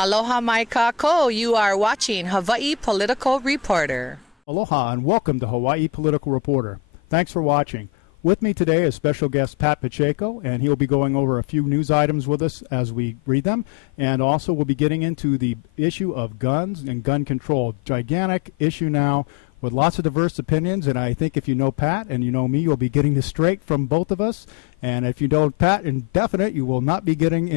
Aloha mai kako. You are watching Hawaii Political Reporter. Aloha and welcome to Hawaii Political Reporter. Thanks for watching. With me today is special guest Pat Pacheco, and he'll be going over a few news items with us as we read them. And also we'll be getting into the issue of guns and gun control. Gigantic issue now with lots of diverse opinions, and I think if you know Pat and you know me, you'll be getting this straight from both of us. And if you know Pat indefinite, you will not be getting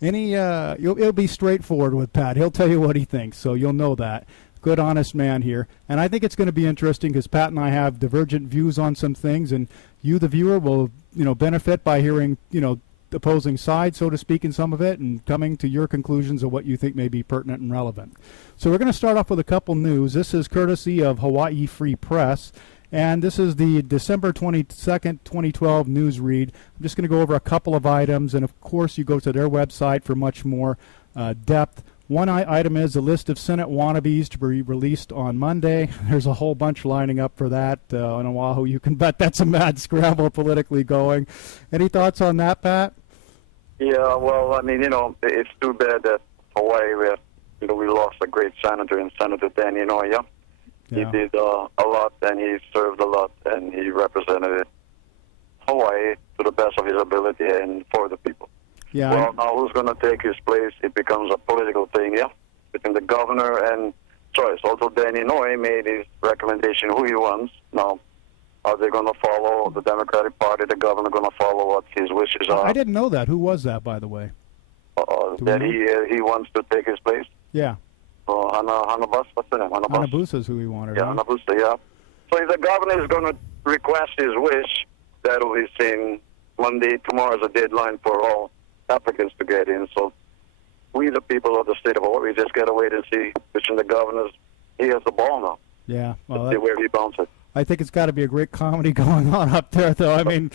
it'll be straightforward with Pat. He'll tell you what he thinks, so you'll know that. Good, honest man here. And I think it's going to be interesting because Pat and I have divergent views on some things, and you, the viewer, will benefit by hearing the opposing side, so to speak, in some of it, and coming to your conclusions of what you think may be pertinent and relevant. So we're going to start off with a couple news. This is courtesy of Hawaii Free Press, and this is the December 22nd, 2012 news read. I'm just going to go over a couple of items, and of course you go to their website for much more depth. One item is a list of Senate wannabes to be released on Monday. There's a whole bunch lining up for that on Oahu. You can bet that's a mad scramble politically going. Any thoughts on that, Pat? Yeah, well, I mean, it's too bad that Hawaii, we lost a great senator in Senator Danny Noya. He did a lot, and he served a lot, and he represented Hawaii to the best of his ability and for the people. Yeah. Well, now who's going to take his place? It becomes a political thing, between the governor and choice. Although Danny Noy made his recommendation who he wants. Now, are they going to follow the Democratic Party? The governor going to follow what his wishes are? I didn't know that. Who was that, by the way? That he wants to take his place? Yeah. Hanabus, what's the name? Hanabusa is who he wanted. Yeah, Hanabusa, yeah. So if the governor is going to request his wish, that will be seen Monday. Tomorrow is a deadline for all applicants to get in. So we, the people of the state of Hawaii, just got to wait and see which of the governors, he has the ball now. Yeah. Well, see where he bounces. I think it's got to be a great comedy going on up there, though. I mean,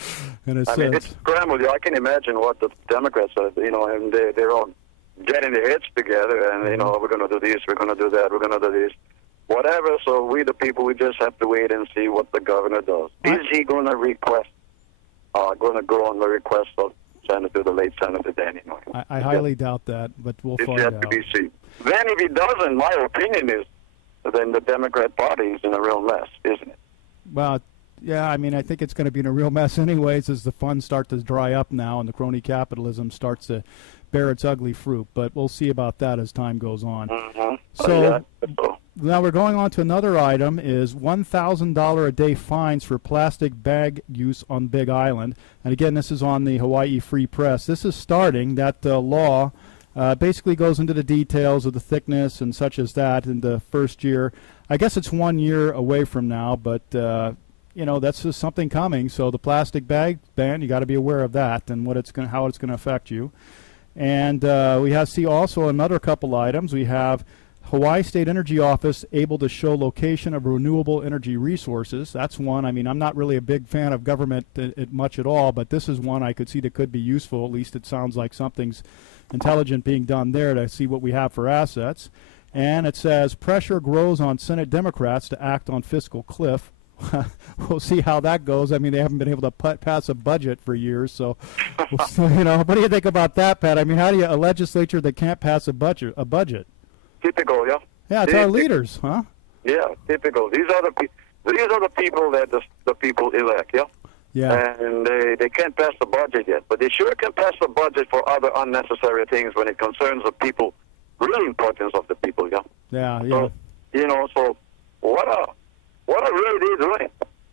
it's scrambled. I can imagine what the Democrats are, and they're all getting their heads together, and, we're going to do this, we're going to do that, we're going to do this. Whatever, so we, the people, we just have to wait and see what the governor does. Is he going to request, going to go on the request of the late Senator Danny Noy? I highly doubt that, but we'll find out. It's yet to be seen. Then if he doesn't, my opinion is, then the Democrat Party is in a real mess, isn't it? Well, yeah, I mean, I think it's going to be in a real mess anyways as the funds start to dry up now and the crony capitalism starts to bear its ugly fruit. But we'll see about that as time goes on. Mm-hmm. So now we're going on to another item is $1,000 a day fines for plastic bag use on Big Island. And again, this is on the Hawaii Free Press. This is starting. That law basically goes into the details of the thickness and such as that in the first year. I guess it's 1 year away from now, but that's just something coming. So the plastic bag ban, you got to be aware of that and how it's going to affect you. And we see also another couple items. We have Hawaii State Energy Office able to show location of renewable energy resources. That's one. I mean, I'm not really a big fan of government much at all, but this is one I could see that could be useful. At least it sounds like something's intelligent being done there to see what we have for assets. And it says pressure grows on Senate Democrats to act on fiscal cliff. We'll see how that goes. I mean, they haven't been able to pass a budget for years, so what do you think about that, Pat? I mean, how do you a legislature that can't pass a budget? Typical, yeah. Yeah, it's our leaders, huh? Yeah, typical. These are the people that the people elect, yeah. Yeah. And they can't pass the budget yet, but they sure can pass the budget for other unnecessary things when it concerns the people, real importance of the people, yeah. Yeah, yeah. So, so what are really they doing?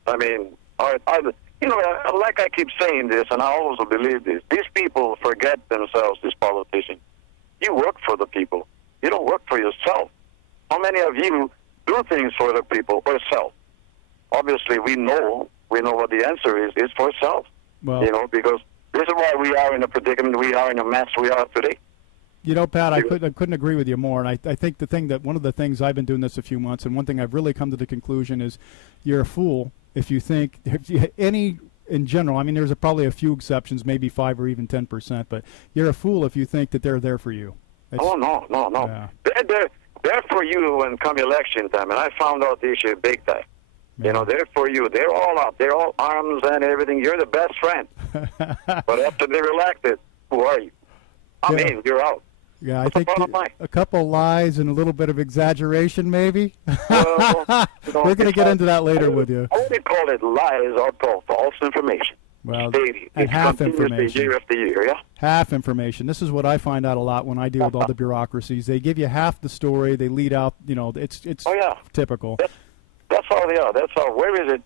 I mean, like I keep saying this, and I also believe this. These people forget themselves, these politicians. You work for the people. You don't work for yourself. How many of you do things for the people or self? Obviously, we know what the answer is. It's for self. Well, because this is why we are in the predicament we are, in the mess we are today. Pat, I couldn't agree with you more. And I think one of the things I've been doing this a few months, and one thing I've really come to the conclusion is you're a fool if you think in general. I mean, there's probably a few exceptions, maybe 5 or even 10%, but you're a fool if you think that they're there for you. No. Yeah. They're for you when come election time, and I found out the issue big time. Yeah. They're for you. They're all up. They're all arms and everything. You're the best friend. But after they're elected, who are you? I mean, you're out. Yeah, I What's the think bottom line? a couple lies and a little bit of exaggeration, maybe. Well, We're going to get into that later with you. I wouldn't call it lies. I'll call false information. Well, Stated. and It's half continuously information. year after year, yeah? Half information. This is what I find out a lot when I deal with all the bureaucracies. They give you half the story. They lead out, it's Oh, yeah. typical. That's how they are. That's how. Where is it?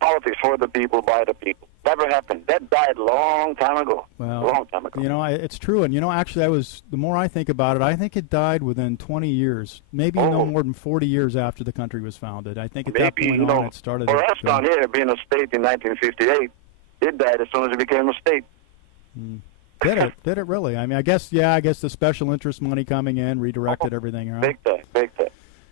Politics for the people, by the people. Never happened. That died long time ago. Well, long time ago. It's true. And, actually, the more I think about it, I think it died within 20 years, maybe no more than 40 years after the country was founded. I think at that point on it started. For us down here, being a state in 1958, it died as soon as it became a state. Did it really? I mean, I guess the special interest money coming in redirected everything, right? Big time, big time.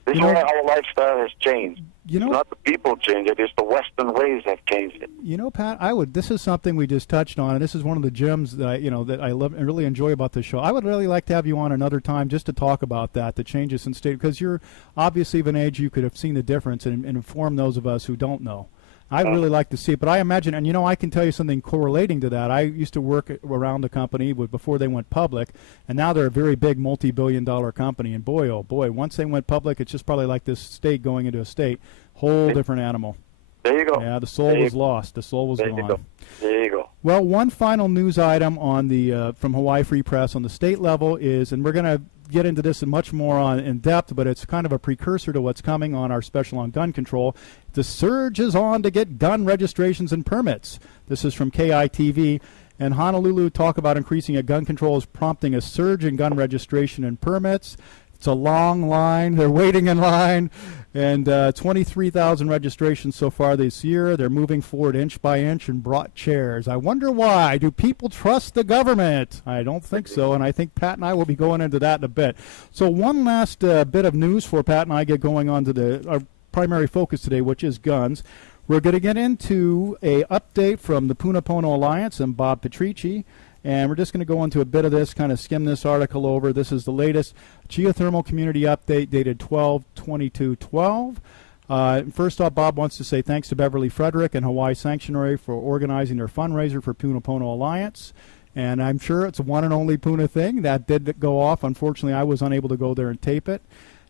This is why our lifestyle has changed. It's not the people change it; it's the Western ways have changed it. Pat, this is something we just touched on, and this is one of the gems that that I love and really enjoy about this show. I would really like to have you on another time just to talk about that, the changes in state, because you're obviously of an age you could have seen the difference and inform those of us who don't know. I'd really like to see it, but I imagine, and I can tell you something correlating to that. I used to work around the company before they went public, and now they're a very big multi-billion-dollar company. And boy, oh boy, once they went public, it's just probably like this state going into a state, whole different animal. There you go. Yeah, the soul was lost. The soul was gone. There you go. Well, one final news item on the from Hawaii Free Press on the state level is, and we're going to get into this much more in depth, but it's kind of a precursor to what's coming on our special on gun control. The surge is on to get gun registrations and permits. This is from KITV. And Honolulu talk about increasing gun control is prompting a surge in gun registration and permits. It's a long line. They're waiting in line. And 23,000 registrations so far this year. They're moving forward inch by inch and brought chairs. I wonder why. Do people trust the government? I don't think so, and I think Pat and I will be going into that in a bit. So one last bit of news for Pat and I get going on to our primary focus today, which is guns. We're going to get into a update from the Puna Pono Alliance and Bob Pacheco. And we're just going to go into a bit of this, kind of skim this article over. This is the latest geothermal community update dated 12/22/12. First off, Bob wants to say thanks to Beverly Frederick and Hawaii Sanctuary for organizing their fundraiser for Puna Pono Alliance. And I'm sure it's a one and only Puna thing. That did go off. Unfortunately, I was unable to go there and tape it.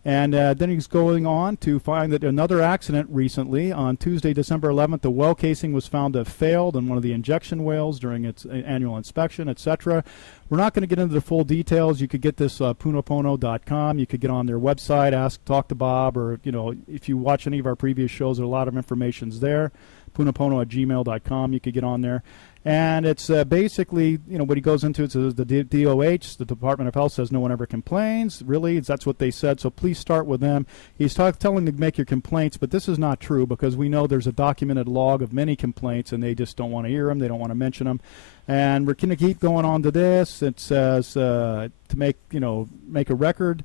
And then he's going on to find that another accident recently. On Tuesday, December 11th, the well casing was found to have failed in one of the injection wells during its annual inspection, etc. We're not going to get into the full details. You could get this punapono.com. You could get on their website, talk to Bob, or if you watch any of our previous shows, there's a lot of information's there. punapono@gmail.com. You could get on there. And it's basically, what he goes into, it says the DOH, the Department of Health, says no one ever complains. Really, that's what they said, so please start with them. He's telling them to make your complaints, but this is not true because we know there's a documented log of many complaints, and they just don't want to hear them. They don't want to mention them. And we're going to keep going on to this. It says to make a record.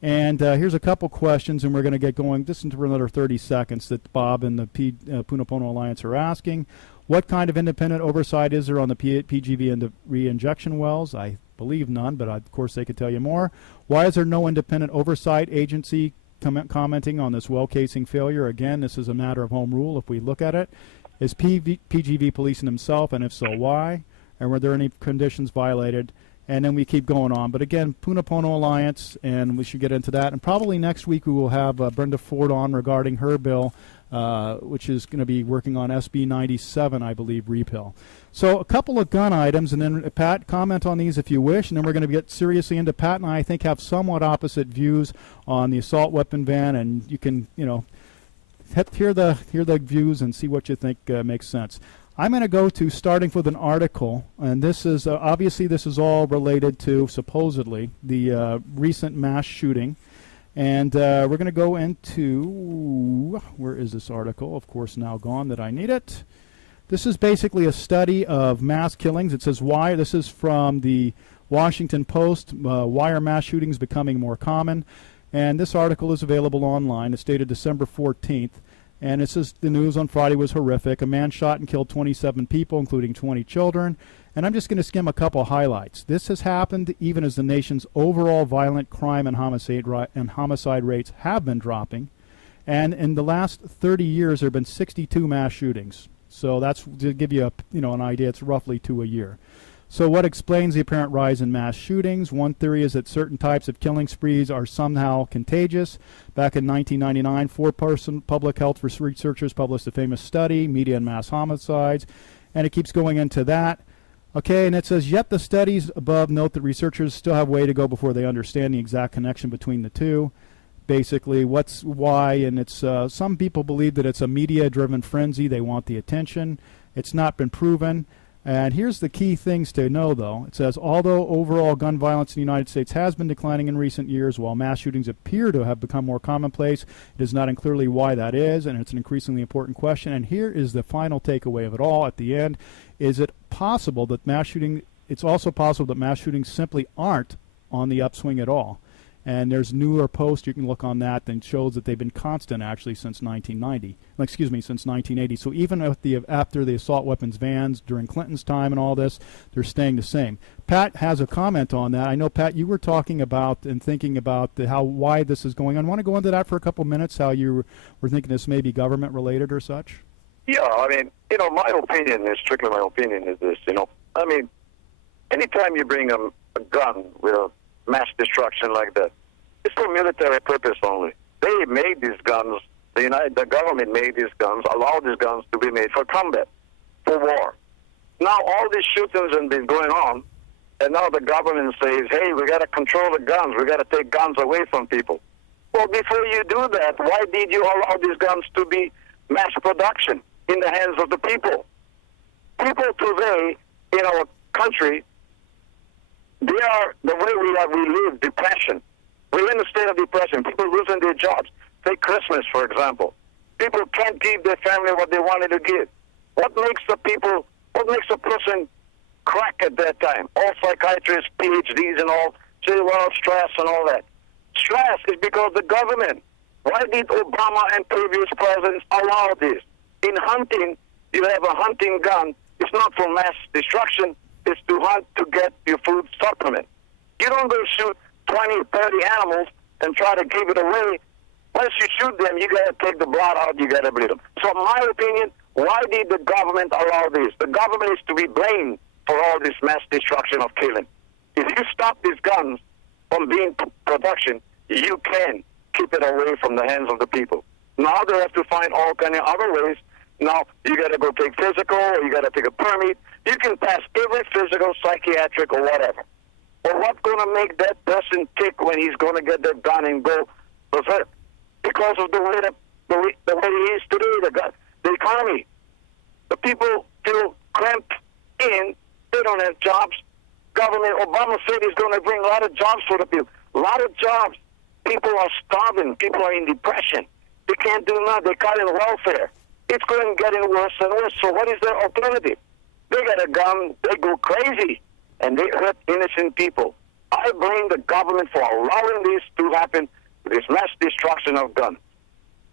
And here's a couple questions, and we're going to get going just into another 30 seconds that Bob and the Puna Pono Alliance are asking. What kind of independent oversight is there on the PGV and the re-injection wells? I believe none, but of course they could tell you more. Why is there no independent oversight agency commenting on this well casing failure? Again, this is a matter of home rule if we look at it. Is PGV policing himself, and if so, why? And were there any conditions violated? And then we keep going on. But again, Puna Pono Alliance, and we should get into that. And probably next week we will have Brenda Ford on regarding her bill, which is going to be working on SB 97, I believe, repeal. So a couple of gun items, and then Pat, comment on these if you wish, and then we're going to get seriously into Pat and I think have somewhat opposite views on the assault weapon ban, and you can, hear the views and see what you think makes sense. I'm going to go to starting with an article, and this is obviously this is all related to supposedly the recent mass shooting, and we're going to go into where is this article? Of course, now gone that I need it. This is basically a study of mass killings. It says why. This is from the Washington Post. Why are mass shootings becoming more common? And this article is available online. It's dated December 14th. And it says the news on Friday was horrific. A man shot and killed 27 people, including 20 children. And I'm just going to skim a couple highlights. This has happened even as the nation's overall violent crime and homicide rates have been dropping. And in the last 30 years, there have been 62 mass shootings. So that's to give you an idea. It's roughly 2 a year. So what explains the apparent rise in mass shootings? One theory is that certain types of killing sprees are somehow contagious. Back in 1999, four-person public health researchers published a famous study, Media and Mass Homicides, and it keeps going into that. Okay, and it says, yet the studies above note that researchers still have a way to go before they understand the exact connection between the two. Basically, why, and it's some people believe that it's a media-driven frenzy. They want the attention. It's not been proven. And here's the key things to know, though. It says, although overall gun violence in the United States has been declining in recent years, while mass shootings appear to have become more commonplace, it is not clearly why that is, and it's an increasingly important question. And here is the final takeaway of it all at the end. Is it possible that it's also possible that mass shootings simply aren't on the upswing at all? And there's newer posts, you can look on that, that shows that they've been constant actually since 1980. So even after the assault weapons bans during Clinton's time and all this, they're staying the same. Pat has a comment on that. I know, Pat, you were talking about and thinking about why this is going on. Want to go into that for a couple minutes, how you were thinking this may be government related or such? Yeah, I mean, my opinion is, strictly my opinion is this, I mean, anytime you bring a gun with a mass destruction like that, it's for military purpose only. They made these guns, the government made these guns, allowed these guns to be made for combat, for war. Now all these shootings have been going on, and now the government says, hey, we got to control the guns, we got to take guns away from people. Well, before you do that, why did you allow these guns to be mass production in the hands of the people? People today in our country, they are, the way we live, depression. We're in a state of depression. People losing their jobs. Take Christmas, for example. People can't give their family what they wanted to give. What makes a person crack at that time? All psychiatrists, PhDs and all, say, well, stress and all that. Stress is because the government. Why did Obama and previous presidents allow this? In hunting, you have a hunting gun. It's not for mass destruction. It's to hunt to get your food supplement. You don't go shoot 20, 30 animals and try to give it away. Once you shoot them, you got to take the blood out, you got to bleed them. So in my opinion, why did the government allow this? The government is to be blamed for all this mass destruction of killing. If you stop these guns from being production, you can keep it away from the hands of the people. Now they have to find all kind of other ways. Now you got to go take physical, or you got to take a permit. You can pass every physical, psychiatric, or whatever. But what's going to make that person tick when he's going to get that gun and go berserk? Because of the way it is today, the economy. The people feel cramped in. They don't have jobs. Government, Obama said he's going to bring a lot of jobs for the people. A lot of jobs. People are starving. People are in depression. They can't do nothing. They're caught in welfare. It's going to get worse and worse. So what is their alternative? They got a gun. They go crazy. And they hurt innocent people. I blame the government for allowing this to happen, this mass destruction of guns.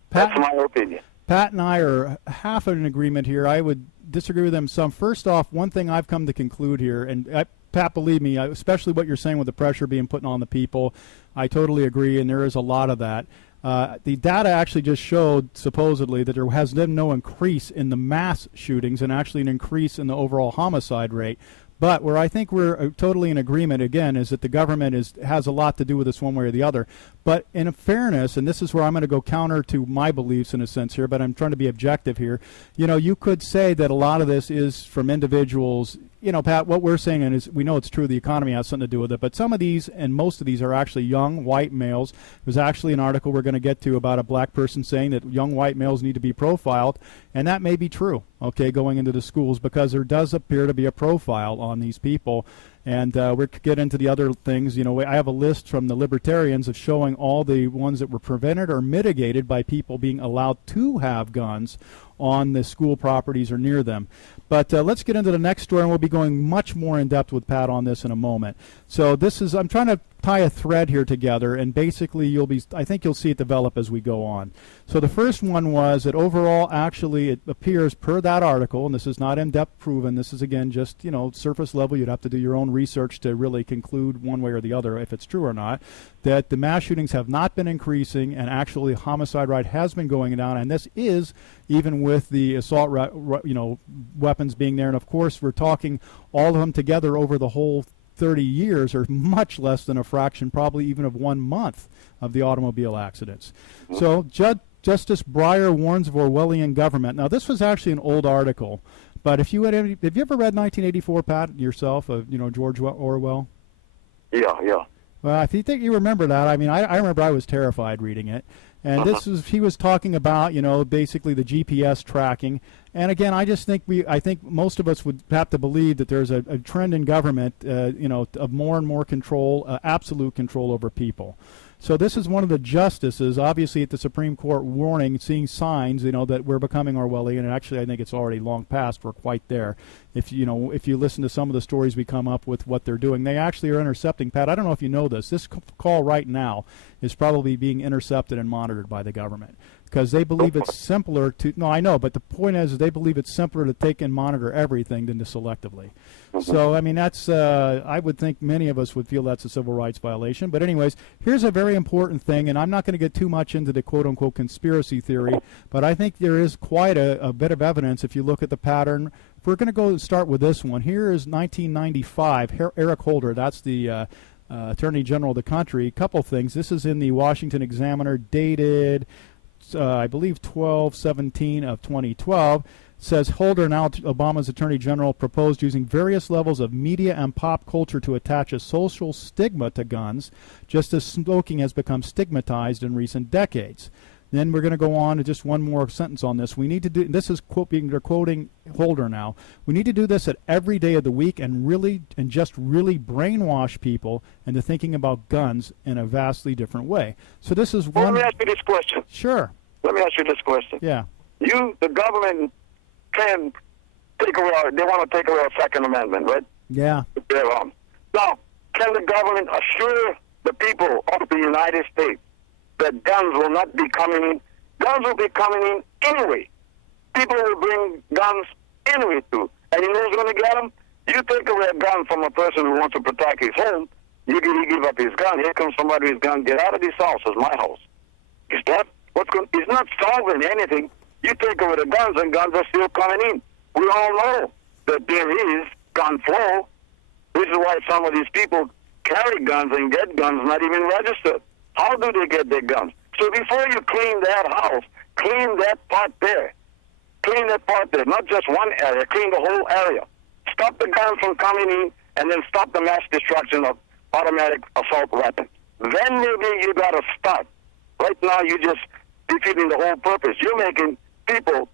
That's my opinion. Pat and I are half in agreement here. I would disagree with them some. First off, one thing I've come to conclude here, and Pat, believe me, especially what you're saying with the pressure being put on the people, I totally agree, and there is a lot of that. The data actually just showed, supposedly, that there has been no increase in the mass shootings and actually an increase in the overall homicide rate. But where I think we're totally in agreement, again, is that the government has a lot to do with this one way or the other. But in fairness, and this is where I'm going to go counter to my beliefs in a sense here, but I'm trying to be objective here. You could say that a lot of this is from individuals. Pat, what we're saying is we know it's true, the economy has something to do with it, but some of these and most of these are actually young white males. There's actually an article we're going to get to about a black person saying that young white males need to be profiled, and that may be true, okay, going into the schools, because there does appear to be a profile on these people. And we'll get into the other things. I have a list from the libertarians of showing all the ones that were prevented or mitigated by people being allowed to have guns on the school properties or near them. But let's get into the next story, and we'll be going much more in depth with Pat on this in a moment. So I'm trying to tie a thread here together, and basically I think you'll see it develop as we go on. So the first one was that overall, actually, it appears per that article, and this is not in-depth proven, this is again just, surface level, you'd have to do your own research to really conclude one way or the other if it's true or not, that the mass shootings have not been increasing, and actually homicide rate has been going down, and this is even with the assault weapons being there. And of course we're talking all of them together over the whole 30 years are much less than a fraction, probably even of 1 month, of the automobile accidents. So Justice Breyer warns of Orwellian government. Now this was actually an old article, but have you ever read 1984, Pat, yourself, of George Orwell? Yeah. Well, I think you remember that. I mean, I remember I was terrified reading it. And he was talking about, basically the GPS tracking. And again, I think most of us would have to believe that there's a trend in government, of more and more control, absolute control over people. So this is one of the justices, obviously at the Supreme Court, warning, seeing signs, that we're becoming Orwellian. And actually, I think it's already long past. We're quite there. If you listen to some of the stories we come up with, what they're doing, they actually are intercepting. Pat, I don't know if you know this. This call right now is probably being intercepted and monitored by the government, because they believe it's simpler to. No, I know, but the point is they believe it's simpler to take and monitor everything than to selectively. So, I mean, that's. I would think many of us would feel that's a civil rights violation. But anyways, here's a very important thing, and I'm not going to get too much into the quote-unquote conspiracy theory, but I think there is quite a bit of evidence if you look at the pattern. If we're going to go start with this one, here is 1995. Eric Holder, that's the Attorney General of the country. A couple things. This is in the Washington Examiner, dated, I believe, 12/17 of 2012. Says Holder, now Obama's Attorney General, proposed using various levels of media and pop culture to attach a social stigma to guns, just as smoking has become stigmatized in recent decades. Then we're going to go on to just one more sentence on this. We need to do, this is they're quoting Holder now, we need to do this at every day of the week and just really brainwash people into thinking about guns in a vastly different way. So this is one. Let me ask you this question. Sure. Let me ask you this question. Yeah. The government can take away, they want to take away our Second Amendment, right? Yeah. Now, can the government assure the people of the United States that guns will not be coming in? Guns will be coming in anyway. People will bring guns anyway, too. And you know who's going to get them? You take away a gun from a person who wants to protect his home, he give up his gun. Here comes somebody who's gun. Get out of this house. It's my house. Is that what's going? It's not solving anything. You take away the guns, and guns are still coming in. We all know that there is gun flow. This is why some of these people carry guns and get guns not even registered. How do they get their guns? So before you clean that house, clean that part there. Clean that part there, not just one area. Clean the whole area. Stop the guns from coming in, and then stop the mass destruction of automatic assault weapons. Then maybe you got to start. Right now, you're just defeating the whole purpose. You're making people,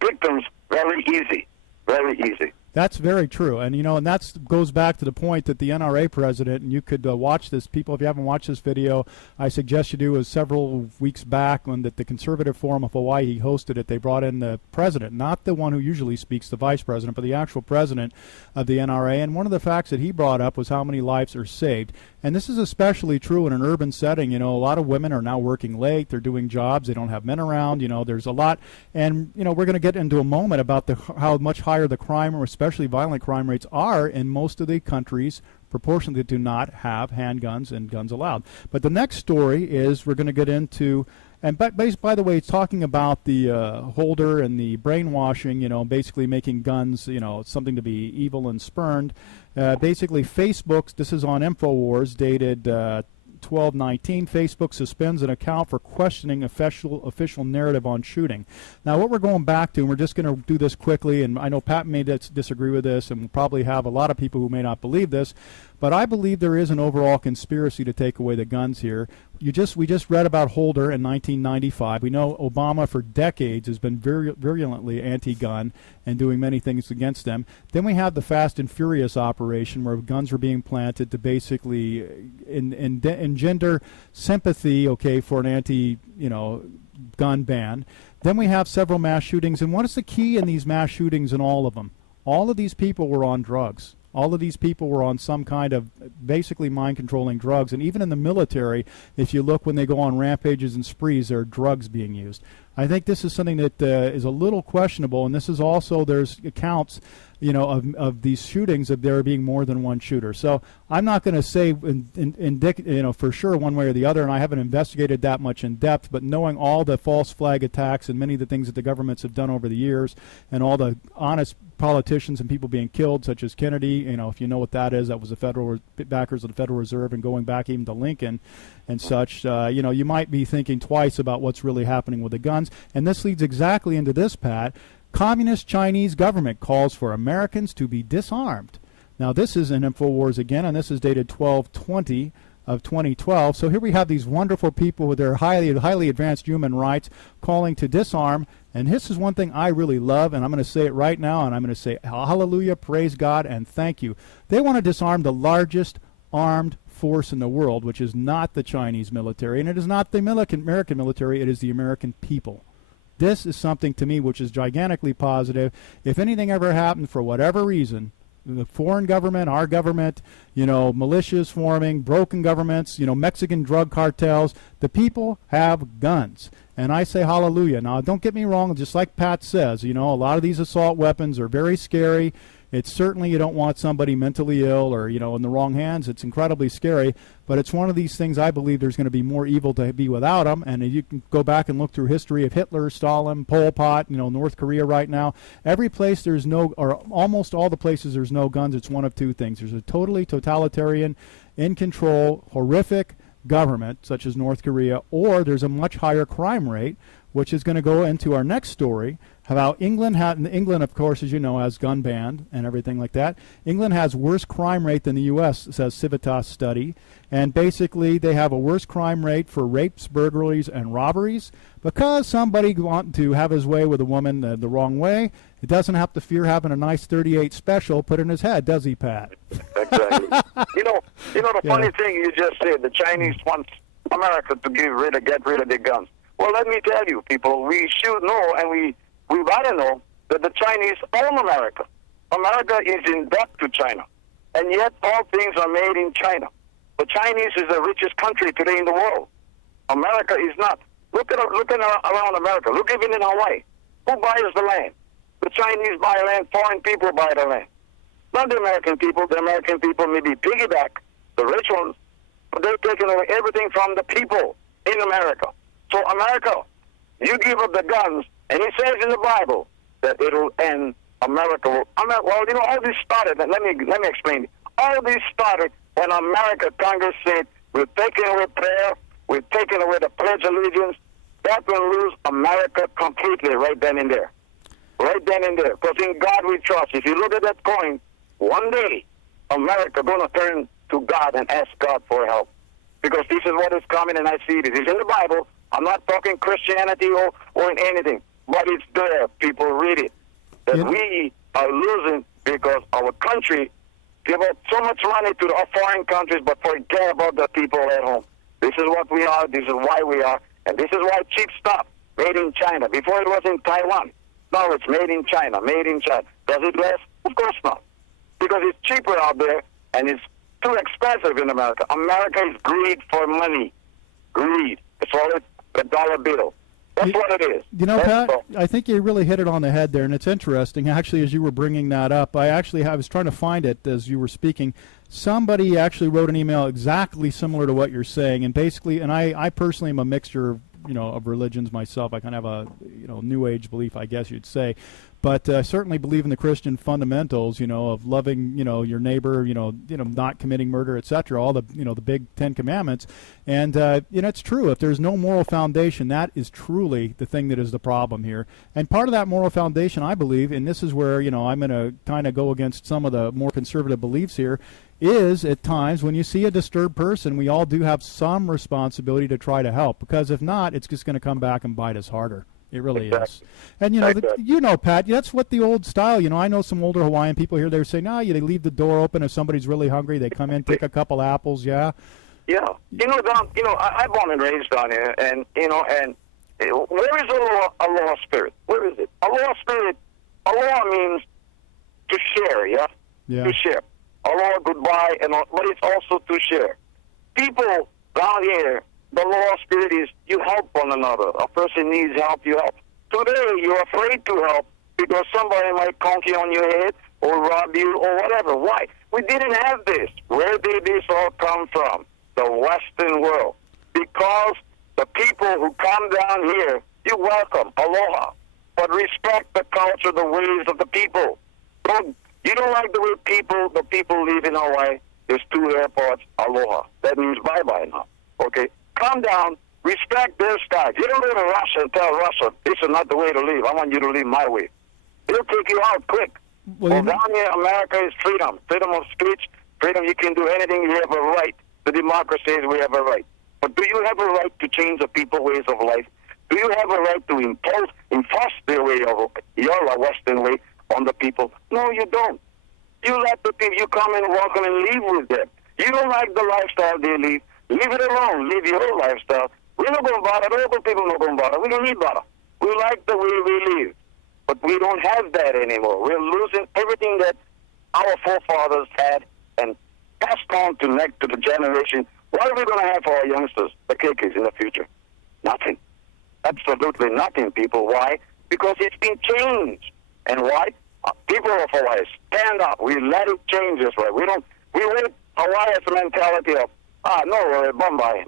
victims, very easy. Very easy. That's very true, and and that goes back to the point that the NRA president, and you could watch this, people, if you haven't watched this video, I suggest you do. It was several weeks back when the Conservative Forum of Hawaii hosted it. They brought in the president, not the one who usually speaks, the vice president, but the actual president of the NRA, and one of the facts that he brought up was how many lives are saved. And this is especially true in an urban setting. A lot of women are now working late. They're doing jobs. They don't have men around. There's a lot. And, we're going to get into a moment about how much higher the crime, or especially violent crime rates, are in most of the countries proportionally that do not have handguns and guns allowed. But the next story is we're going to get into, and by the way, it's talking about the Holder and the brainwashing, basically making guns, something to be evil and spurned. Basically, Facebook, this is on InfoWars, dated 12/19, Facebook suspends an account for questioning official narrative on shooting. Now, what we're going back to, and we're just going to do this quickly, and I know Pat may disagree with this, and we'll probably have a lot of people who may not believe this, but I believe there is an overall conspiracy to take away the guns here. We just read about Holder in 1995. We know Obama for decades has been virulently anti-gun and doing many things against them. Then we have the Fast and Furious operation where guns were being planted to basically engender sympathy, for an anti-gun ban. Then we have several mass shootings, and what is the key in these mass shootings in all of them? All of these people were on drugs. All of these people were on some kind of basically mind-controlling drugs. And even in the military, if you look when they go on rampages and sprees, there are drugs being used. I think this is something that is a little questionable, and this is also, there's accounts, of these shootings of there being more than one shooter. So I'm not going to say for sure one way or the other, and I haven't investigated that much in depth, but knowing all the false flag attacks and many of the things that the governments have done over the years, and all the honest politicians and people being killed, such as Kennedy, if you know what that is, that was the federal backers of the Federal Reserve, and going back even to Lincoln and such, you might be thinking twice about what's really happening with the guns. And this leads exactly into this, Pat. Communist Chinese government calls for Americans to be disarmed. Now, this is in InfoWars again, and this is dated 12/20 of 2012. So here we have these wonderful people with their highly advanced human rights calling to disarm. And this is one thing I really love, and I'm going to say it right now, and I'm going to say hallelujah, praise God, and thank you. They want to disarm the largest armed force in the world, which is not the Chinese military, and it is not the American military, it is the American people. This is something to me which is gigantically positive. If anything ever happened for whatever reason, the foreign government, our government, militias forming, broken governments, Mexican drug cartels, the people have guns. And I say hallelujah. Now, don't get me wrong, just like Pat says, a lot of these assault weapons are very scary. It's certainly, you don't want somebody mentally ill or, in the wrong hands. It's incredibly scary. But it's one of these things I believe there's going to be more evil to be without them. And you can go back and look through history of Hitler, Stalin, Pol Pot, North Korea right now. Every place there's no, or almost all the places there's no guns, it's one of two things. There's a totally totalitarian, in control, horrific government, such as North Korea, or there's a much higher crime rate, which is going to go into our next story. How England, of course, as you know, has gun ban and everything like that. England has worse crime rate than the U.S., says Civitas study. And basically, they have a worse crime rate for rapes, burglaries, and robberies. Because somebody wanting to have his way with a woman the wrong way, he doesn't have to fear having a nice 38 special put in his head, does he, Pat? Exactly. The funny thing you just said, the Chinese want America to get rid of their guns. Well, let me tell you, people, we should know, and we gotta know that the Chinese own America. America is in debt to China, and yet all things are made in China. The Chinese is the richest country today in the world. America is not. Look around America. Look even in Hawaii. Who buys the land? The Chinese buy land. Foreign people buy the land. Not the American people. The American people maybe piggyback the rich ones, but they're taking away everything from the people in America. So America, you give up the guns, and it says in the Bible that it'll end America. All this started, and let me explain it. All this started when America Congress said, we're taking away prayer, we're taking away the Pledge of Allegiance. That will lose America completely right then and there. Right then and there. Because in God we trust. If you look at that coin, one day, America going to turn to God and ask God for help. Because this is what is coming, and I see it. It is in the Bible. I'm not talking Christianity or in anything, but it's there. People read it. That we are losing because our country give up so much money to the foreign countries, but forget about the people at home. This is what we are. This is why we are. And this is why cheap stuff made in China. Before it was in Taiwan. Now it's made in China. Made in China. Does it last? Of course not. Because it's cheaper out there, and it's too expensive in America. America is greed for money. Greed. It's all the dollar bill. That's what it is. Pat, I think you really hit it on the head there, and it's interesting. Actually, as you were bringing that up, I was trying to find it as you were speaking. Somebody actually wrote an email exactly similar to what you're saying, and basically, and I personally am a mixture of religions myself. I kind of have a New Age belief, I guess you'd say. But I certainly believe in the Christian fundamentals, of loving, your neighbor, not committing murder, etc. All the, the big 10 commandments. And, it's true. If there's no moral foundation, that is truly the thing that is the problem here. And part of that moral foundation, I believe, and this is where, I'm going to kind of go against some of the more conservative beliefs here, is at times when you see a disturbed person, we all do have some responsibility to try to help. Because if not, it's just going to come back and bite us harder. It really is. And, Pat, that's what the old style, I know some older Hawaiian people here, they're saying, they leave the door open if somebody's really hungry. They come in, take a couple apples, yeah? Yeah. Don, I'm born and raised down here, and, and where is a law spirit? Where is it? A law spirit, a law means to share, yeah? Yeah. To share. aloha, goodbye, and all, but it's also to share. People down here, the law spirit is you help one another. A person needs help, you help. Today, you're afraid to help because somebody might conk you on your head or rob you or whatever. Why? We didn't have this. Where did this all come from? The Western world. Because the people who come down here, you're welcome, aloha, but respect the culture, the ways of the people. You don't like the way the people live in Hawaii. There's 2 airports, aloha. That means bye-bye now. Okay? Come down, respect their style. You don't go to Russia and tell Russia, this is not the way to live. I want you to live my way. They'll take you out quick. Well, down here, America is freedom. Freedom of speech, freedom, you can do anything, you have a right. The democracy says we have a right. But do you have a right to change the people's ways of life? Do you have a right to enforce their way of your Western way on the people? No, you don't. You let the people, you come and welcome and live with them. You don't like the lifestyle they live. Leave it alone. Live your own lifestyle. We're not going to bother. The local people are not going to bother. We don't need bother. We like the way we live. But we don't have that anymore. We're losing everything that our forefathers had and passed on to the generation. What are we going to have for our youngsters, the KKs, in the future? Nothing. Absolutely nothing, people. Why? Because it's been changed. And why? People of Hawaii, stand up. We let it change this way. We let Hawaii's mentality of, no, Bombay.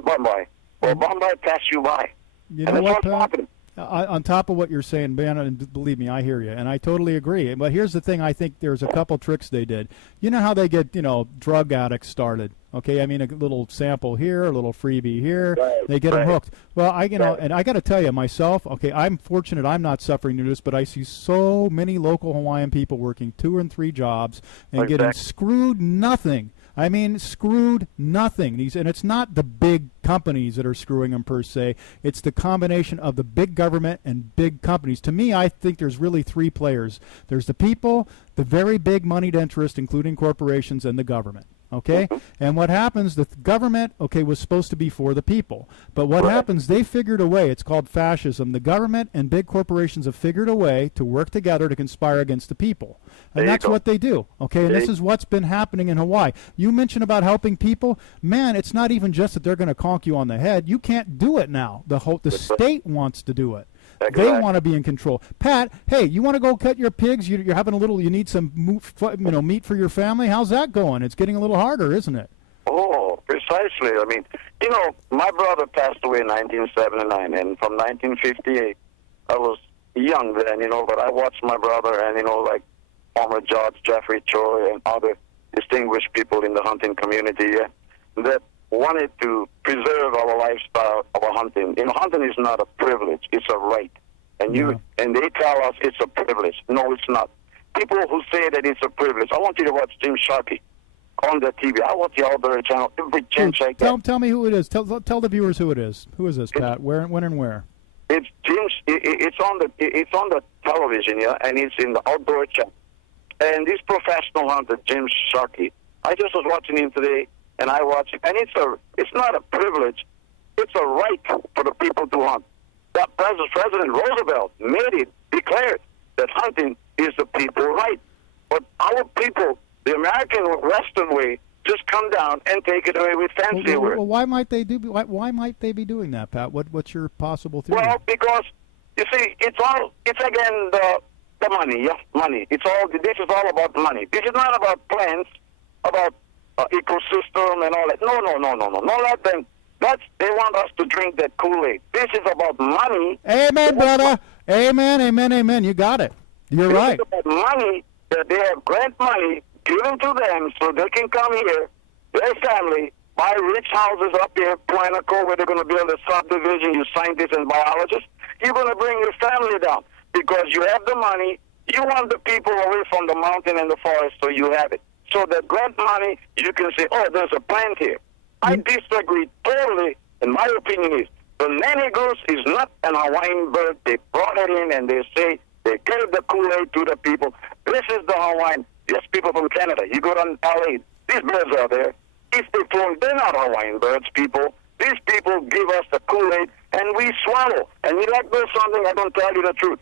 Or Bombay pass you by. You and know that's what, what's happening. On top of what you're saying, Ben, and believe me, I hear you, and I totally agree. But here's the thing: I think there's a couple tricks they did. You know how they get, drug addicts started. Okay, I mean a little sample here, a little freebie here. Right, they get them hooked. Well, and I got to tell you myself. Okay, I'm fortunate I'm not suffering through this, but I see so many local Hawaiian people working 2 and 3 jobs and getting screwed nothing. I mean, screwed nothing. And it's not the big companies that are screwing them per se. It's the combination of the big government and big companies. To me, I think there's really 3 players. There's the people, the very big moneyed interest, including corporations, and the government. Okay? And what happens, the government, was supposed to be for the people. But what happens, they figured a way. It's called fascism. The government and big corporations have figured a way to work together to conspire against the people. And that's what they do. Okay? And this is what's been happening in Hawaii. You mentioned about helping people. Man, it's not even just that they're going to conk you on the head. You can't do it now. The state wants to do it. Exactly. They want to be in control. Pat, hey, you want to go cut your pigs? You're having you need some meat for your family? How's that going? It's getting a little harder, isn't it? Oh, precisely. I mean, my brother passed away in 1979, and from 1958, I was young then, but I watched my brother and, like former Judge Jeffrey Choi and other distinguished people in the hunting community that wanted to preserve our lifestyle of hunting. Hunting is not a privilege; it's a right. And and they tell us it's a privilege. No, it's not. People who say that it's a privilege. I want you to watch Jim Sharkey on the TV. I watch the Outdoor Channel every chance I get. Tell me who it is. Tell the viewers who it is. Who is this, Pat? When and where? It's Jim's. It's on the television, and it's in the Outdoor Channel. And this professional hunter, Jim Sharkey, I just was watching him today. And I watch it, and it's not a privilege, it's a right for the people to hunt. That President Roosevelt declared that hunting is the people's right. But our people, the American Western way, just come down and take it away with fancy words. Well, why might they be doing that, Pat? What's your possible theory? Well, because you see, it's again the money, money. This is all about money. This is not about plans, about ecosystem and all that. No. Not let them. They want us to drink that Kool-Aid. This is about money. Amen, brother. Amen. You got it. You're right. It's about money that they have grant money given to them so they can come here, their family, buy rich houses up here, Pacheco, where they're going to build a subdivision, you scientists and biologists. You're going to bring your family down because you have the money. You want the people away from the mountain and the forest, so you have it. So that grant money, you can say, there's a plant here. I disagree totally, and my opinion is the nanny goose is not an Hawaiian bird. They brought it in and they say they gave the Kool-Aid to the people. This is the Hawaiian. Yes, people from Canada. You go to LA. These birds are there. If they flown, they're not Hawaiian birds, people. These people give us the Kool-Aid and we swallow. And you like there's something, I don't tell you the truth.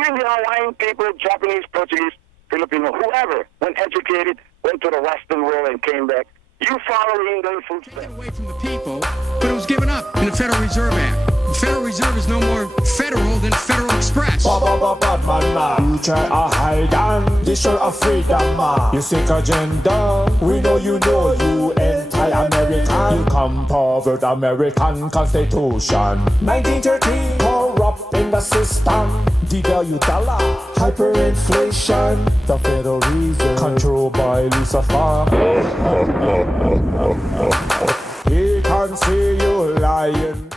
Even the Hawaiian people, Japanese, Portuguese, Filipino, whoever, when educated, went to the Western world and came back. You following their footsteps. Away from the people, but it was given up in the Federal Reserve Act. The Federal Reserve is no more federal than Federal Express. Bad man. You try to hide and destroy our freedom, man. You sick agenda. We know you anti-American. You come forward American Constitution. 1913, corrupt in the system. Devalue dollar, hyperinflation. The Federal Reserve, controlled by Lucifer. He can see you lying.